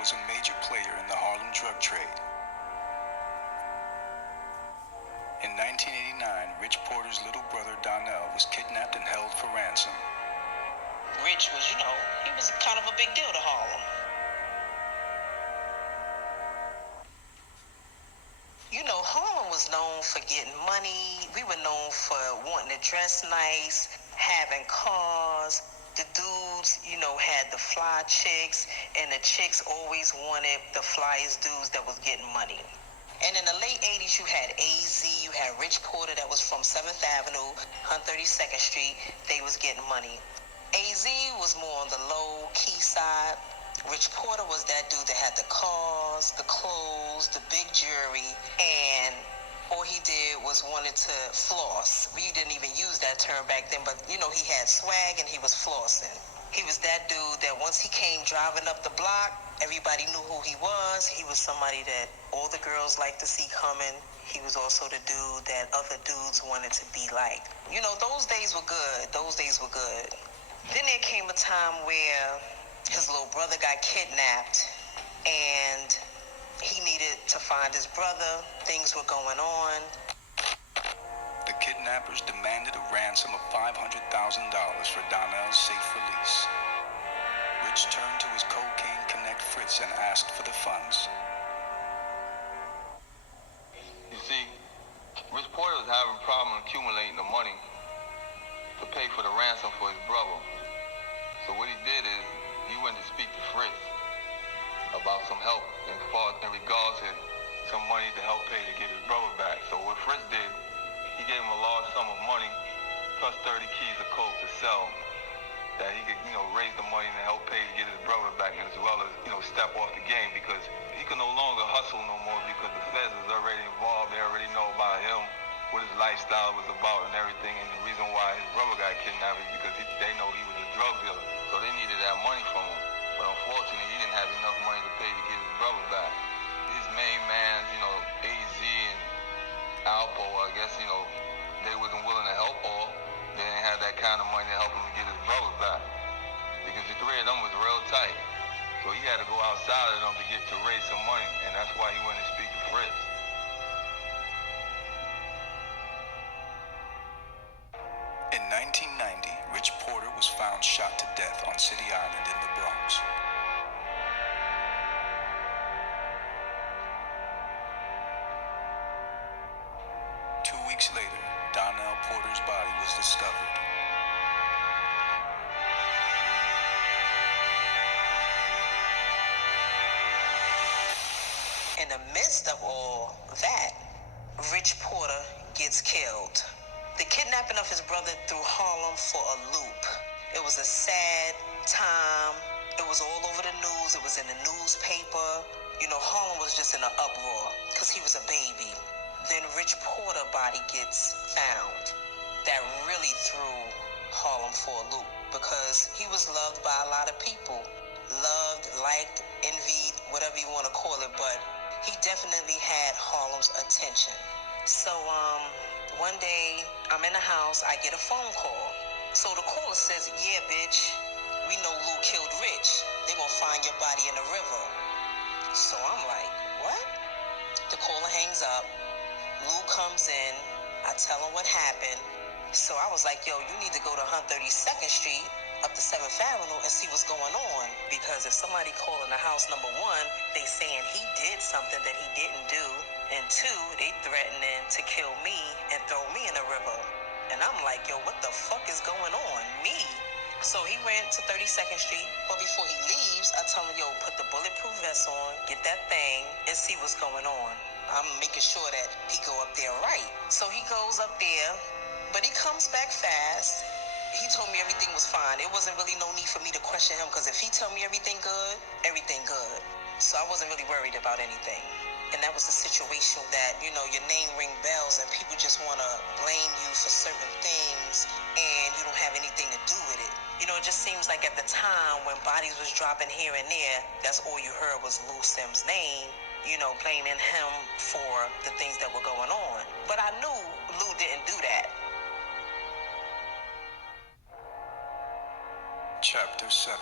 was a major player in the Harlem drug trade. In 1989, Rich Porter's little brother Donnell was kidnapped and held for ransom. Rich was, he was kind of a big deal to Harlem. Harlem was known for getting money. We were known for wanting to dress nice, having cars. The dudes, had the fly chicks, and the chicks always wanted the flyest dudes that was getting money. And in the late 80s, you had AZ, you had Rich Porter that was from 7th Avenue, 132nd Street. They was getting money. AZ was more on the low-key side. Rich Porter was that dude that had the cars, the clothes, the big jewelry, and all he did was wanted to floss. We didn't even use that term back then, but, he had swag and he was flossing. He was that dude that once he came driving up the block, everybody knew who he was. He was somebody that all the girls liked to see coming. He was also the dude that other dudes wanted to be like. Those days were good. Then there came a time where his little brother got kidnapped and he needed to find his brother. Things were going on. The kidnappers demanded a ransom of $500,000 for Donnell's safe release. Rich turned to his cocaine connect Fritz and asked for the funds. You see, Rich Porter was having a problem accumulating the money to pay for the ransom for his brother. So what he did is, he went to speak to Fritz about some help in regards to some money to help pay to get his brother back. So what Fritz did, he gave him a large sum of money plus 30 keys of coke to sell that he could, raise the money to help pay to get his brother back, as well as, step off the game, because he could no longer hustle no more because the feds was already involved. They already know about him, what his lifestyle was about and everything. And the reason why his brother got kidnapped is because they know he was a drug dealer. So they needed that money from him. But unfortunately, he didn't have enough money to pay to get his brother back. His main man, AZ and Alpo, I guess, they wasn't willing to help all. They didn't have that kind of money to help him to get his brother back. Because the three of them was real tight. So he had to go outside of them to raise some money, and that's why he went to speak to Fritz. In 1990, Rich Porter was found shot to death on City Island in the Bronx. Two weeks later, Donnell Porter's body was discovered. In the midst of all that, Rich Porter gets killed. The kidnapping of his brother threw Harlem for a loop. It was a sad time. It was all over the news. It was in the newspaper. Harlem was just in an uproar because he was a baby. Then Rich Porter body gets found. That really threw Harlem for a loop because he was loved by a lot of people. Loved, liked, envied, whatever you want to call it, but he definitely had Harlem's attention. So, one day, I'm in the house, I get a phone call. So the caller says, yeah, bitch, we know Lou killed Rich. They gonna find your body in the river. So I'm like, what? The caller hangs up. Lou comes in. I tell him what happened. So I was like, yo, you need to go to 132nd Street up to 7th Avenue and see what's going on. Because if somebody calling the house, number one, they saying he did something that he didn't do. And two, they threatening to kill me and throw me in the river. And I'm like, yo, what the fuck is going on? Me? So he ran to 32nd Street. But before he leaves, I tell him, yo, put the bulletproof vest on, get that thing, and see what's going on. I'm making sure that he go up there right. So he goes up there, but he comes back fast. He told me everything was fine. It wasn't really no need for me to question him, because if he tell me everything good, everything good. So I wasn't really worried about anything. And that was the situation that, your name ring bells and people just want to blame you for certain things and you don't have anything to do with it. It just seems like at the time when bodies was dropping here and there, that's all you heard was Lou Sims' name, blaming him for the things that were going on. But I knew Lou didn't do that. Chapter 7.